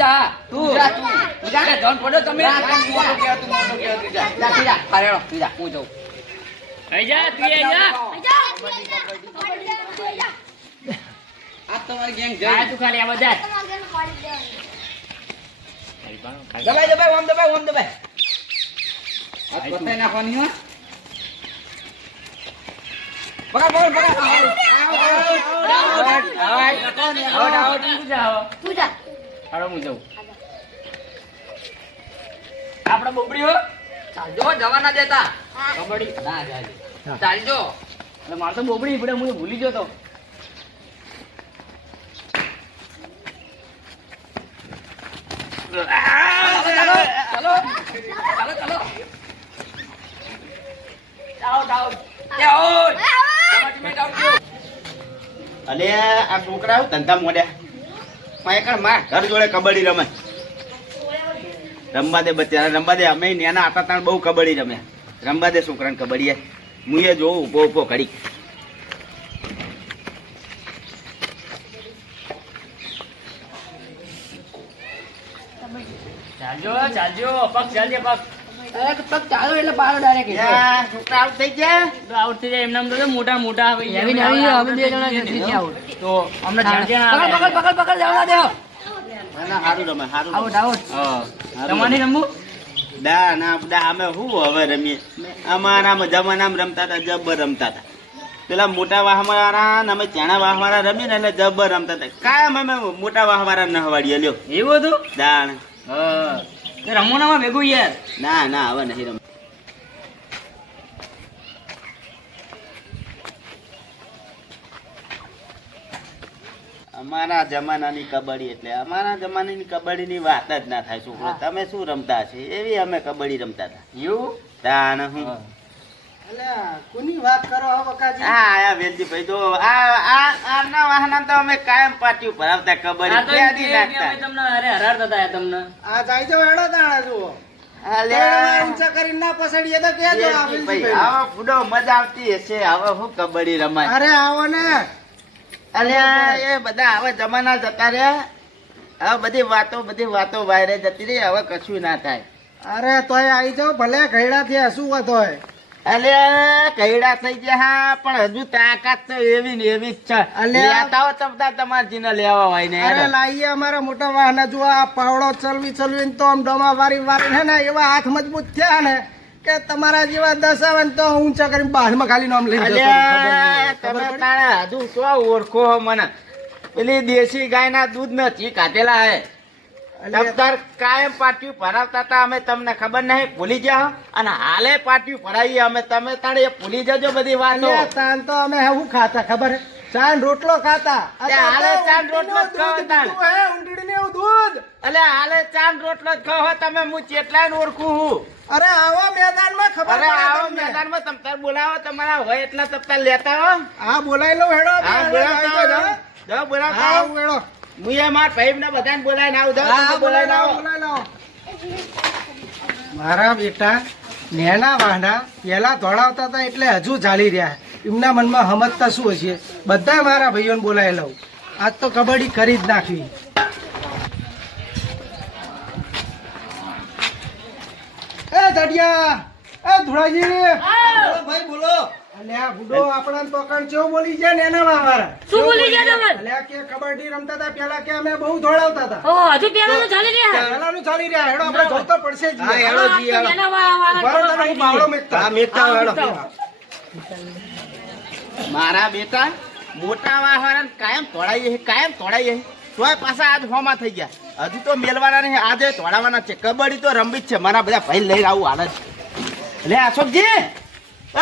જા તું જા ધન પડ્યો તમે મોટો કે તું જા હારેડો તું જા હું જાઉં આઈ જા તું આઈ જા આ તમારી ગેંગ જાય તું ખાલી આ બધા દબાઈ ઓમ દબાઈ આ કોતે નાખવાની હો પકડ તું જા હાલો હું જાઉં આપડે બોબડી હો ચાલજો જવા ના દેતા કબડ્ડી ના ચાલજો ચાલજો એટલે માર તો બોબડી પડે હું ભૂલી ગયો તો અને આ છોકરા ધંધા મોડ્યા માર ઘર જોડે કબડ્ડી રમે રમવા દે બચ્ચા રમવા દે અમે નેના આટા તાણ બહુ કબડ્ડી રમ્યા રમવા દે છોકરાને કબડ્ડી હું એ જોઉં ઉભો ઘડી ચાલજો પગ ચાલજે પગ પગ ચાલો એટલે બાર ડાયરેક્ટ છોકરા આઉટ થઈ ગયા આઉટ થઈ જાય એમનામ તો મોટા અમે બે જણા તો અમને પકડ જવા દે હારું રમે હારું આઉટ તમારે રમવું ના અમે શું હવે રમીએ અમારા જમાનામાં રમતા હતા જબ્બર રમતા હતા પેલા મોટા વાહવાળા અમે ચાણા વાહવાળા રમીએ ને એટલે જબ્બર રમતા હતા કાયમ અમે મોટા વાહવાળા ન હવાડીએ લ્યો એવું હતું દાણ રમવાનામાં ભેગું યાર ના હવે નહીં રમ અમારા જમાનાની કબડ્ડી એટલે અમારા જમાનાની કબડ્ડીની વાત જ ના થાય છોકરો તમે શું રમતા છે એવી અમે કબડ્ડી રમતા હતા એવું તાણ હું કોની વાત કરો બકાજી હા આયા વેલજી ભાઈ તો આના વાહના તો અમે કાયમ પાટિયું ભરાવતા કબડ્ડી ક્યાંથી નાખતા તમને અરે હરારતા હતા તમને આ જાય તો એડો દાણા જુઓ ઊંચા કરીને ના પસડીએ તો કેજો આવા ફૂડો મજા આવતી હશે હવે શું કબડ્ડી રમાય અરે આવો ને અલ્યા એ બધા હવે જમાના જતા રહ્યા હવે બધી વાતો વાયરે જતી રહી હવે કશું ના થાય અરે તોય આવી જાવ ભલે ઘયડા થયા શું વાતોય અલ્યા કઈડા થઈ ગયા હા પણ હજુ તાકાત તો એવી ને એવી જ છે લેતા હો તમતા તમારે જીને લેવા હોય ને અરે લાઈએ અમારા મોટા વાહન જો આ પાવડો ચલવી ને તો આમ ડોમા વારી હે ને એવા હાથ મજબૂત થયા ને કે તમારા જેવા 10 આવે ને તો ઊંચા કરીને બારમાં ખાલી નામ લઈ જશો તમે તાણે હજુ તો ઓળખો મને પેલી દેશી ગાયના દૂધ નથી કાઢેલા હે દફતર કાયમ પાટિયું ભરાવતા હતા અમે તમને ખબર નહીં ભૂલી જાઓ અને હાલે પાટિયું ભરાઈએ અમે તમે તાણે ભૂલી જજો બધી વાતો તાન તો અમે શું ખાતા ખબર હે ચાન રોટલો ખાતા હાલે ચાન રોટલો જ ખાવ તાન હે ઊંડીને એવું દૂધ એટલે હાલે ચાન રોટલો જ ખાવ તમે હું ચેટલાને ઓળખું હું અરે આવો મેદાનમાં ખબર અરે આવો મેદાનમાં તમતાર બોલાવો તમારા હોય એટલા તમતાર લેતા હો હા બોલાઈ લો હેડો હા બોલાવતા જાઓ બોલાવતા હા હેડો હું એ માર ભાઈને બધાને બોલાઈને આવું બોલાઈને આવો મારા બેટા નેના વાહના પેલા દોડાવતા હતા એટલે હજુ ચાલી રહ્યા એમના મનમાં સમજતા શું હશે બધા મારા ભાઈઓને બોલાવી લઉં આજ તો કબડ્ડી કરી જ નાખવી એ ધડિયા એ ધુળાજી ભાઈ બોલો અલ્યા બુડો આપણા પકડ ચો બોલી છે નેના વાહવાળા શું બોલી ગયા તમે અલ્યા કે કબડ્ડી રમતા હતા પેલા કે અમે બહુ દોડાવતા હતા ઓ હજુ પેલાનું ચાલી રહ્યા પેલાનું ચાલી રહ્યા હેડો આપણે જોતો પડશે જ હા હેડો જી હેડો બરોબર હું બાવળો મેકતા હા મેકતા હેડો મારા બેટા મોટા વાહવાળાને કાયમ તોડાઈએ તોય પાછા આજ હોમાં થઈ ગયા હજુ તો મેલવાના નહીં આજે તોડાવાના છે કબડ્ડી તો રમવી જ છે મારા બધા ભાઈ લઈ આવું હાલ જ લે અશોકજી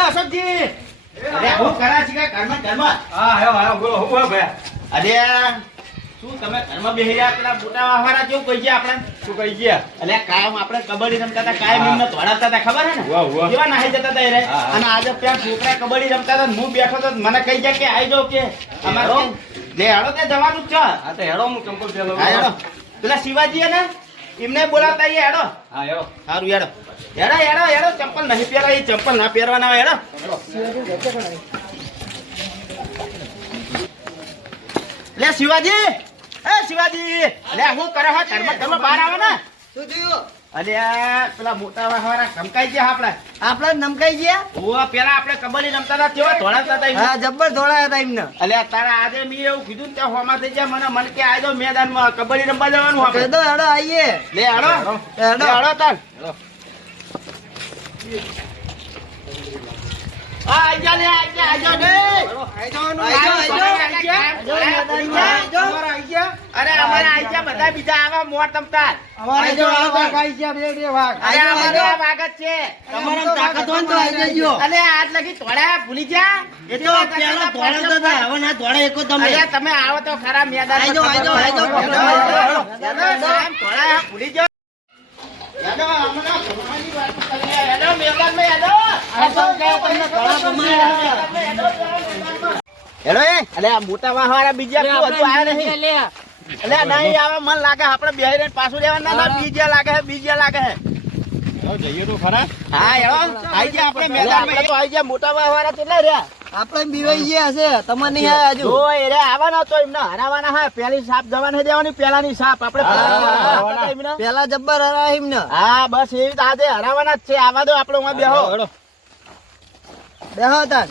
અશોકજી અરે હું કરા છે ઘરમાં હા હા બોલો ભાઈ અરે શું તમે ઘરમાં બેહી રહ્યા પેલા મોટા વાહવાળા કેવું કહી ગયા આપણે શું કહી ગયા અલે કાયમ આપણે કબડ્ડી રમતા હતા કાયમ એમને તોડાવતા હતા ખબર હે ને કેવા નાહી જતા હતા રે અને આજે ત્યાં છોકરા કબડ્ડી રમતા હતા હું બેઠો તો મને કહી ગયા કે આવી જાવ કે અમારે લે હેડો તે જવાનું જ છે હા તો હેડો હું ચંપલ પેલો હા હેડો પેલા શિવાજી ને એમને બોલાવતા આવીએ હેડો હા હેડો સારું હેડો હેડો ચંપલ નહીં પહેરવા એ ચંપલ ના પહેરવાના હોય હેડો લે શિવાજી એ શિવાજી અલે હું કરે હો ધર્મ બહાર આવે ને શું થયું? અલે પેલા મોટા વાળા ધમકાઈ ગયા આપણે નમકાઈ ગયા? ઓ પેલા આપણે કબડ્ડી રમતા હતા કેવા ધોળાતા હતા હા, જબ્બર દોડાયા હતા એમને. અલે તારા આજે મેં એવું કીધું ને ત્યાં હોમાં થઈ ગયા મને કે આજો મેદાનમાં કબડ્ડી રમવા જવાનું આપણે કહેતો હેડો આઈએ. લે હાડો હેડો. હાડો તાર આજા લે આજા ને અરે અમારા આઈજા બધા બીજા આવા મોર તમતાર અમારે જો આ વાઘ આઈ ગયા, બે વાઘ. અરે અમારો આ વાગત છે તમારા તાકાત હોય ને તો આઈ જજો. અલે આજ લગી થોડા ભૂલી ગયા એ તો પેલા દોડાતા હતા, હવે ના દોડે એકો તમે. અરે તમે આવો તો ખરા મેદાન આઈ જાઓ, આઈ જાઓ, આઈ જાઓ. થોડા ભૂલી જાઓ યાદો હમણાં ભણવાની વાત કરીએ યાદો મેદાનમાં યાદો આ તો કયા તમને દોડા ગમાયા. હેલો એ અલે આ મોટા વાહવાળા બીજા કોઈ હજુ આયા નહીં અલે નહીં આવે મન લાગે આપણે બેહી રહીને પાછું લેવાના ના બીજા લાગે હે જઈએ તો ખરા હા હેલો આઈ ગયા આપણે મેદાનમાં તો આઈ ગયા મોટા વાહવાળા કેટલા રહ્યા આપણે બીવાઈ ગયા હશે, તમારે નહીં આયા હજુ. જો એ રે આવવાનો તો એમને હરાવાના હે પેલી સાપ જવાને દેવાની પેલાની સાપ આપણે પેલા જબ્બર હરાય એમને. હા બસ એવી તો આજે હરાવાના જ છે આવા દો આપણે ઉમાં બેહો બેહો તાન.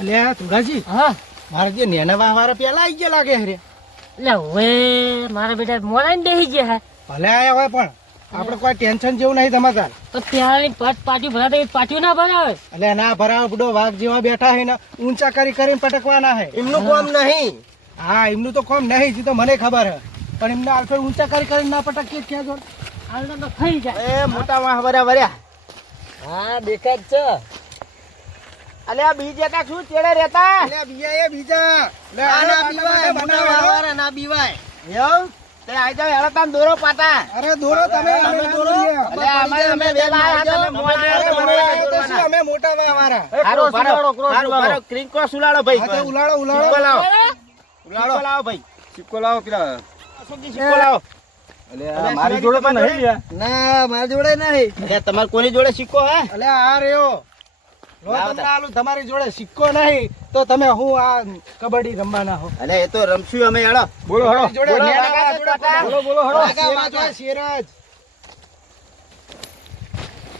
અલ્યા તુરાજી, હા મારે જે નેના વાહવાળા પેલા આઈ ગયા લાગે હરે. એટલે હવે મારા બેટા મોડા ને બેસી ગયા હે ભલે આયા હોય પણ આપણે કોઈ ટેન્શન જેવું નહીં તમારે. તો ત્યારે પાટિયું ભરાતા એ પાટિયું ના ભરાવે. એટલે ના ભરાવ બુડો વાઘ જેવા બેઠા હે ને ઊંચા કરીને પટકવાના હે. એમનું કામ નહીં. હા એમનું તો કોમ નહીં જી તો મને ખબર હે, પણ એમને આલફેર ઊંચા કરીને ના પટકીએ ક્યાં જો. હાલ તો ખાઈ જાય. એ મોટા વાહવાળા વર્યા હા, દેખાય જ છે. અલે આ બીજા કા શું ચેડે રહેતા અલ્યા બીજા એ બીજા. લે આ આના ના બીવાય, મોટા વાળા ના બીવાય. એવું તે આઈ જાવ હેળો તાન દોરો પાટા અરે દોરો તમે અમે ના દોરીએ. અલે અમે વેલા આયા તમે મોડા આયા તો મને અમે તો શું, અમે મોટા વાહવાળા. હારું બારો ક્રિંકો સુલાડો ભાઈ હા તો ઉલાળો સિક્કો લાવો ઉલાળો. સિક્કો લાવો ભાઈ સિક્કો લાવો પેલા. સિક્કો લાવો મારી જોડે તો નહીં લ્યા. ના, મારી જોડે નહીં. અલે તમાર કોની જોડે સિક્કો હે અલ્યા આ રહ્યો. લો તમને આલું, તમારી જોડે સિક્કો નહીં તો તમે હું આ કબડ્ડી રમવાના હો. અલે એ તો રમશું અમે હેળો બોલો હળો. જોડે બોલો, નેના બોલો, જોડે બોલો, બોલો હળો. વાગા, શેરજ વાગા. હોય, શેરજ.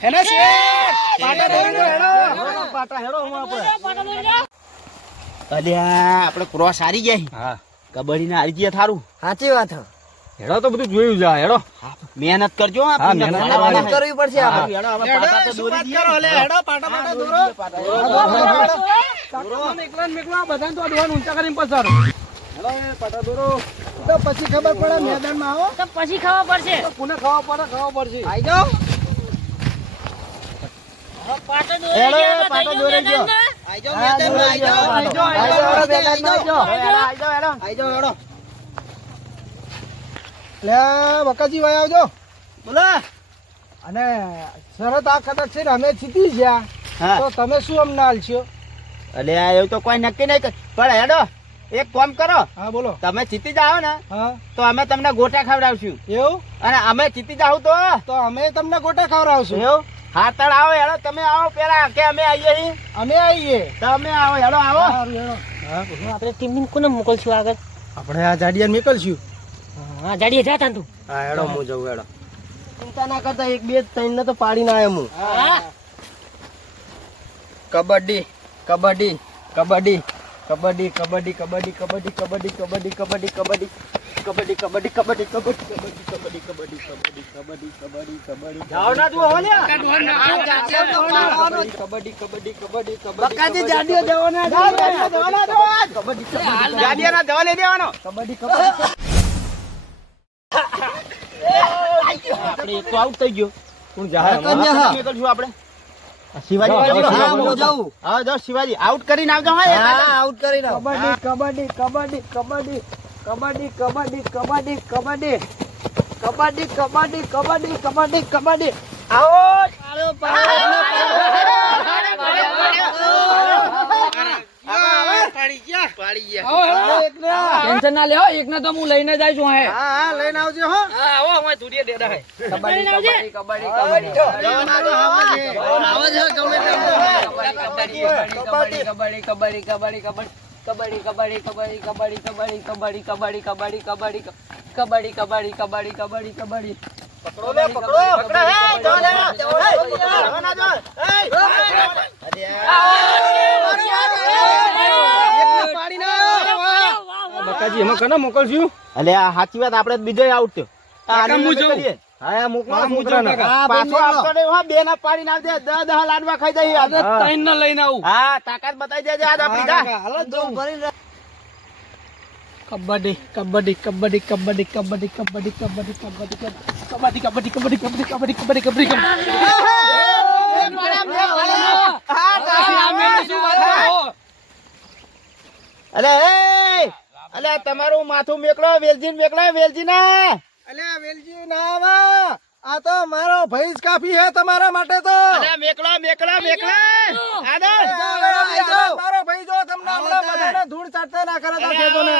હેને શેર પાટા દોરી દો, હેડો. પાટા હેડો હું આપણે. પાટા દોરી દો. અલ્યા આપણે ક્રોસ હારી ગયા હા કબડ્ડી ને હારી ગયા થારું સાચી વાત છે. હેડો તો બધું જોયું જા હેડો. મહેનત કરજો હા, પુણ્ય મહેનત કમાવાના મહેનત હે. કરવી પડશે હા, આપણે. હેડો, હવે પાટા તો દોરી દઈએ. હેડો પાટા પાટા દોરો. તો પછી ખબર પડે મેદાનમાં આવો તો પછી ખાવા પડશે. કોને ખાવા પડશે. આઈ જાઓ. હવે પાટા હેડો, દોરી ગયા, પાટા થઈ દોરી ગયો ગયો. મેદાનમાં. આઈ જાઓ મેદાનમાં, આઈ જાઓ. આઈ જાઓ, આઈ જાઓ, મેદાનમાં આઈ જાઓ. હેડો, આઈ જાઓ, હેડો. આઈ જાઓ, હેડો. લે બકાજી ભાઈ આવજો. બોલો અને શરત આ કદાચ છે ને અમે જીતી ગયા હા તો તમે શું અમને આલશો? અલે આ એવું તો કોઈ નક્કી નહીં પણ હેડો એક કામ કરો હા બોલો. તમે જીતી જાઓ ને હા તો અમે તમને ગોટા ખવડાવશું એવું અને અમે જીતી જાવ તો તો અમે તમને ગોટા ખવડાવશું. એવું હાતળ આવો હેડો તમે આવો પેલા કે અમે આવીએ છીએ અમે આવીએ. તમે આવો હેડો આવો સારું, હેડો. હવે આપણે ટીમની કોને મોકલશું આગળ? આપણે આ જાડિયા નીકળશું. હા જાડીએ જાતા તું. હા હેડો હું જઉં હેડો. ચિંતા ના કરતા, એક બે ત્રણ ને તો પાડીને આવ્યો હું. હા કબડ્ડી કબડ્ડી કબડ્ડી કબડ્ડી કબડ્ડી કબડ્ડી કબડ્ડી કબડ્ડી કબડ્ડી કબડ્ડી કબડ્ડી કબડ્ડી કબડ્ડી કબડ્ડી કબડ્ડી કબડ્ડી કબડ્ડી કબડ્ડી કબડ્ડી જાઓ ના તું હો લ્યા કબડ્ડી કબડ્ડી કબડ્ડી બકાજી જાડીઓ જવાના જાડીઓ ના જવા નહીં દેવાનો કબડ્ડી કબડ્ડી. આપણે એક તો આઉટ થઈ ગયો કોણ નીકળશું આપણે શિવાજી હા, હું જાઉં. હા જાઓ શિવાજી આઉટ કરીને આવજો હા એક હા, આઉટ કરી નાખ. કબડ્ડી કબડ્ડી કબડ્ડી કબડ્ડી કબડ્ડી કબડ્ડી કબડ્ડી કબડ્ડી કબડ્ડી કબડ્ડી કબડ્ડી કબડ્ડી ટેન્શન ના લે હો, એકને તો હું લઈને જાય છું હે. હા હા લઈને આવજો હો. કબડ્ડી કબડ્ડી કબડ્ડી કબડ્ડી આવો છે, ગમે તેમ. કબડ્ડી કબડ્ડી કબડ્ડી કબડ્ડી કબડ્ડી કબડ્ડી કબડ્ડી કબડ્ડી કબડ્ડી કબડ્ડી કબડ્ડી કબડ્ડી કબડ્ડી કબડ્ડી કબડ્ડી કબડ્ડી કબડ્ડી કબડ્ડી કબડ્ડી કબડ્ડી પકડો લે પકડો પકડો હે જો લે જવાના જો બકાજી એમાં કને મોકલશું અલે આ સાચી વાત આપણે બીજો આઉટ થયો કાકા હું જાઉં. હા આ મોકલો પાછો આપતો નહીં હો બે ના પાડીને આવજે 10 લાડવા ખાઈ જઈએ આજે ત્રણ ને લઈને આવું હા તાકાત બતાવી દેજે આજ આપણી જા કબડ્ડી કબડ્ડી કબડ્ડી કબડ્ડી કબડ્ડી કબડ્ડી કબડ્ડી કબડ્ડી કબડ્ડી કબડ્ડી કબડ્ડી કબડ્ડી કબડ્ડી અલે એ અલે તમારું માથું મેકલો વેલજી ના અલ્યા વેલજી ના આવા. આ તો મારો ભાઈ જ કાફી હે તમારા માટે તો. અલે મેકલો આદર મારો ભાઈ જો તમને હમણાં બધાને ધૂળ ચાટતા ના કરે તો કહેજો ને.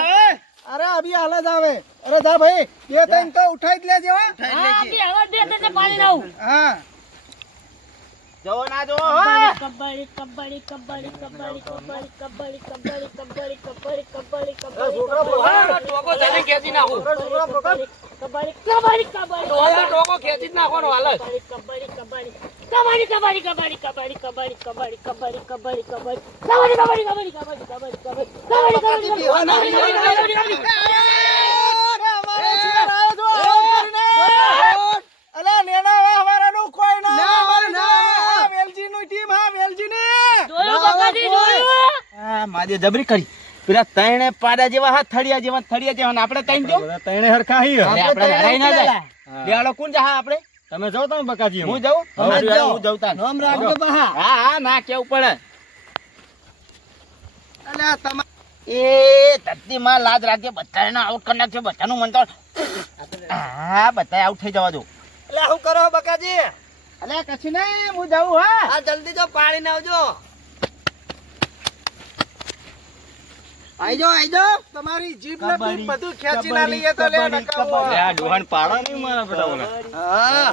અરે અભી હાલ જ આવે. અરે જા ભાઈ બે ત્રણ તો ઉઠાઈ જ લેજે હો. હા જો ના જો કબડ્ડી કબડ્ડી કબડ્ડી કબડ્ડી કબડ્ડી કબડ્ડી કબડ્ડી કબડ્ડી કબડ્ડી કબડ્ડી કબડ્ડી ટોકો જઈને ખેંચી નાખું કબડ્ડી કબડ્ડી કબડ્ડી ટોકો ખેંચી જ નાખવાનો હાલ જ. કબડ્ડી કબડ્ડી કબડ્ડી કબડ્ડી કબડ્ડી કબડ્ડી કબડ્ડી કબડ્ડી કબડ્ડી કબડ્ડી કબડ્ડી કબડ્ડી કબડ્ડી અલા નેના વાહવારાનું કોઈ ના. વેલજી નું ટીમ હા વેલજી ને. માદે જબરી કરી પેલા તણે પાડા જેવા હા થળિયા જેવા ને આપણે તઈ જો તણે હરખા હી આપણે લડાઈ ના જાય બેડો કોણ જા આપણે તમે જાઓ તમે બકાજી હું જાઉં હું જાઉં તા નામ રાખજો બહા હા ના કેવું પડે અલ્યા તમા એ ધરતી માં લાજ રાખજે બધાને આઉટ કરી નાખજો બધાનું મન તો હા બધા આઉટ થઈ જવા દો એટલે શું કરો બકાજી? અલે કછી નહીં હું જાઉં હા આ જલ્દી તો પાણી ને આવજો. આઈ જાઓ તમારી જીભ ને બીભ બધું ખેંચી ના લઈએ તો લે નકામો. આ ડોહાન પાડા નહીં મારા બેટા ઓલા હા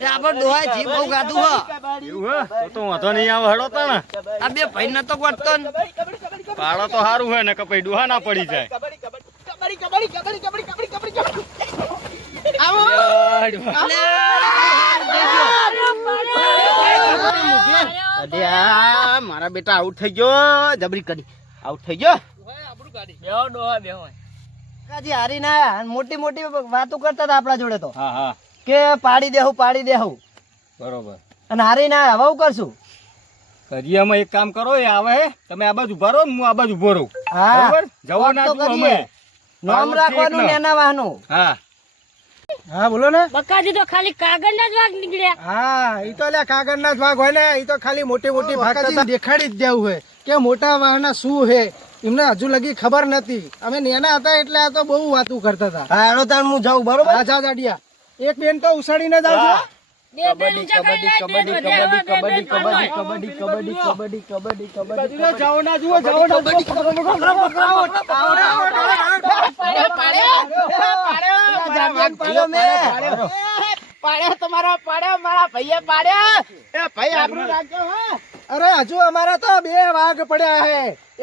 એ આપણ ડોહાય જીભ બહુ ગાધું હો. એવું હે તો વાંધો નહીં આવે હેડો તા ને આ બે ભાઈ ન તો ગોટતો ને. પાડો તો સારું હોય ને કે પછી ડોહા ના પડી જાય અલ્યા મારા બેટા આઉટ થઈ ગયો જબરી કરી આઉટ થઈ ગયો કાજી હારી ના મોટી મોટી વાતો કરતા હતા આપણા જોડે તો હા હા કે પાડી દેવું બરોબર અને હારી ના હવે હું કરશું. કરિયામાં એક કામ કરો એ આવે હે તમે આ બાજુ ઉભા રહો ને હું આ બાજુ ઉભો રહું હા બરોબર જવા ના તો દઉં કરીએ. અમે નામ રાખવાનું ને એના વાહનું. હા હા બોલો ને. બકાજી તો ખાલી કાગળ ના જ વાગ નીકળ્યા. હા ઈ તો લ્યા કાગળના જ ભાગ હોય ને ઈ તો ખાલી મોટી મોટી ભાગ દેખાડી જ દેવું હોય કે મોટા વાહના શું હે એમને હજુ લગી ખબર નથી. અમે નાના હતા એટલે આ તો બહુ વાતું કરતા હતા. હા એનો તાર હું જાઉં બરોબર. હા જા જાડિયા એક બેન તો ઉસાડીને જ આવજો. કબડ્ડી કબડ્ડી કબડ્ડી કબડ્ડી કબડ્ડી કબડ્ડી કબડ્ડી કબડ્ડી કબડ્ડી જાઓ ના જુઓ જાઓ ના પાડ્યો તમારો પાડ્યો મારા ભાઈએ પાડ્યો એ ભાઈ આપણું રાખજો હા અરે હજુ અમારા તો બે વાઘ પડ્યા હે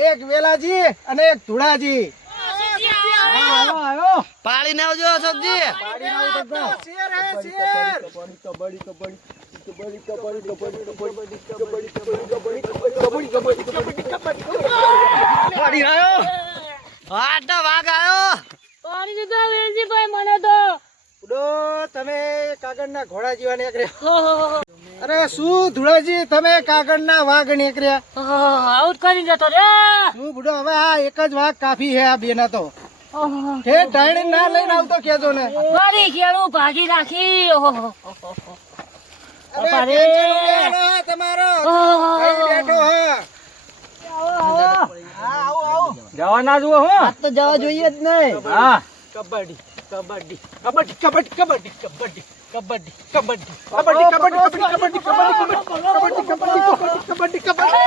એક વેલાજી અને એક ધુડાજી. પાડી ને આવજો સબજી શેર હે શેર. પાણી દીધો વેલજીભાઈ મને તો. ઉડો તમે કાગળના ઘોડા જેવા નીકળ્યા. હો, હો, હો. અરે શું ધુડાજી તમે કાગળના વાઘ નીકળ્યા. આઉટ કરી દેતો રે. શું બુડો હવે આ એક જ વાઘ કાફી હે આ બેના તો. હે ટાણી ના લઈને આવતો કેજો ને. મારી ખેડું ભાગી રાખી. ઓહો. અરે અરે. ટેન્શન લેવાનો હે તમારો. અહીં બેઠો હે. જવા ના જુઓ હો તો જવા જોઈએ જ નહીં. હા કબડ્ડી કબડ્ડી કબડ્ડી કબડ્ડી કબડ્ડી કબડ્ડી કબડ્ડી કબડ્ડી કબડ્ડી કબડ્ડી કબડ્ડી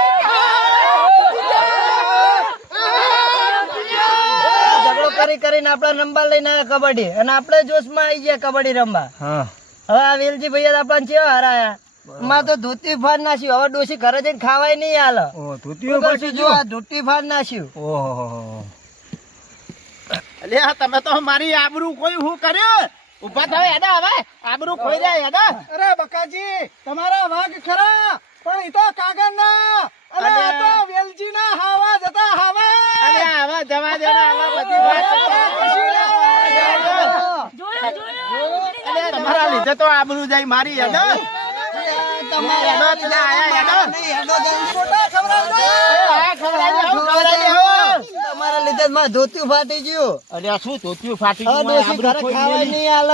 ઝઘડો કરીને આપડા રમવા લઈને આવ્યા કબડ્ડી અને આપણે જોશમાં આવી ગયા કબડ્ડી રમવા. હા હવે આ વેલજી ભૈયા આપણને કેવા હરાયા. માં તો ધોતી ફાડ નાખ્યું હવે ડોસી ઘરે જઈને ખાવાય નહીં હાલ ધોતીઓ જો આ ધોતી ફાડ નાખ્યું ઓહો અલ્યા તમે તો મારી આબરૂ કોઈ હું કર્યું ઉભા થાવ હેડા હવે આબરૂ ખોઈ જાય હેડા અરે બકાજી તમારા વાઘ ખરા પણ ઈ તો કાગળના અરે આ તો વેલજીના હાવા જતા હાવા અરે આવા જવા દે ને આવા બધી વાત જોયો જોયો અરે તમારા લીધે તો આબરૂ જાય મારી હેડા તમારા હેડા પેલા આયા હેડા તમારા લીધે મારું ધોતી ફાટી ગયું અરે શું ધોતિયું ફાટી હવે ગયું ડોસી ઘરે ખાવાય નહીં હાલ